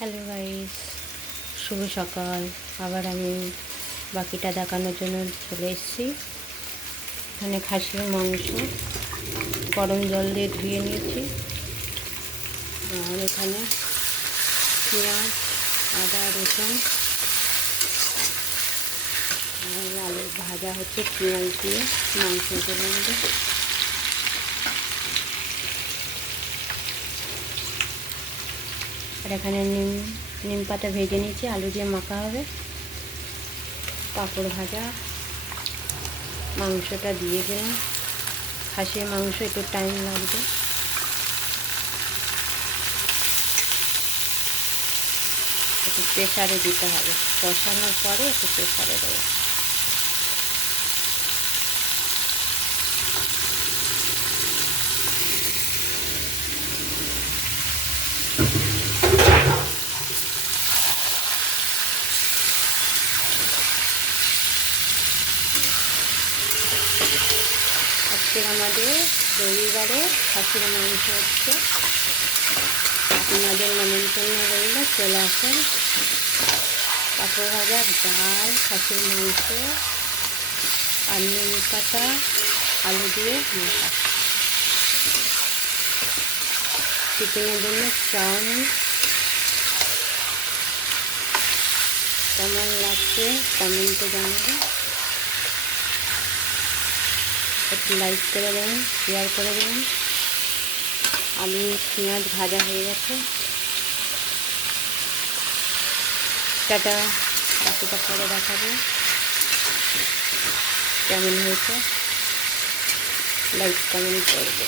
Hello guys, শুভ সকাল। আবার আমি বাকিটা দেখানোর জন্য চলে এসেছি। এখানে খাসির মাংস গরম জল দিয়ে ধুয়ে নিয়েছি। আর এখানে পেঁয়াজ, আদা, রসুন আর আলু ভাজা হচ্ছে পেঁয়াজ দিয়ে মাংসের মধ্যে। আর এখানে নিম পাতা ভেজে নিয়েছি, আলু দিয়ে মাখা হবে। পাঁপড় ভাজা, মাংসটা দিয়ে দিলাম। খাসির মাংস একটু টাইম লাগবে, একটু প্রেসারে দিতে হবে। কষানোর পরে একটু প্রেসারে দেবো। আজকে আমাদের রবিবারে খাসির মাংস হচ্ছে। আপনাদের নেমন্তন্ন রইল, চলে আসেন। পাঁপড় ভাজা, ডাল, খাসির মাংস আর নিম পাতা আলু দিয়ে মাখা। চিকেনের জন্য চাউমিন। কেমন লাগছে কমেন্টে জানাবেন। একটু লাইক করে দেবেন, শেয়ার করে দেবেন। আলু পেঁয়াজ ভাজা হয়ে গেছে। টাটা, বাকিটা পরে দেখাবো কেমন হয়েছে। লাইক কমেন্ট করবে।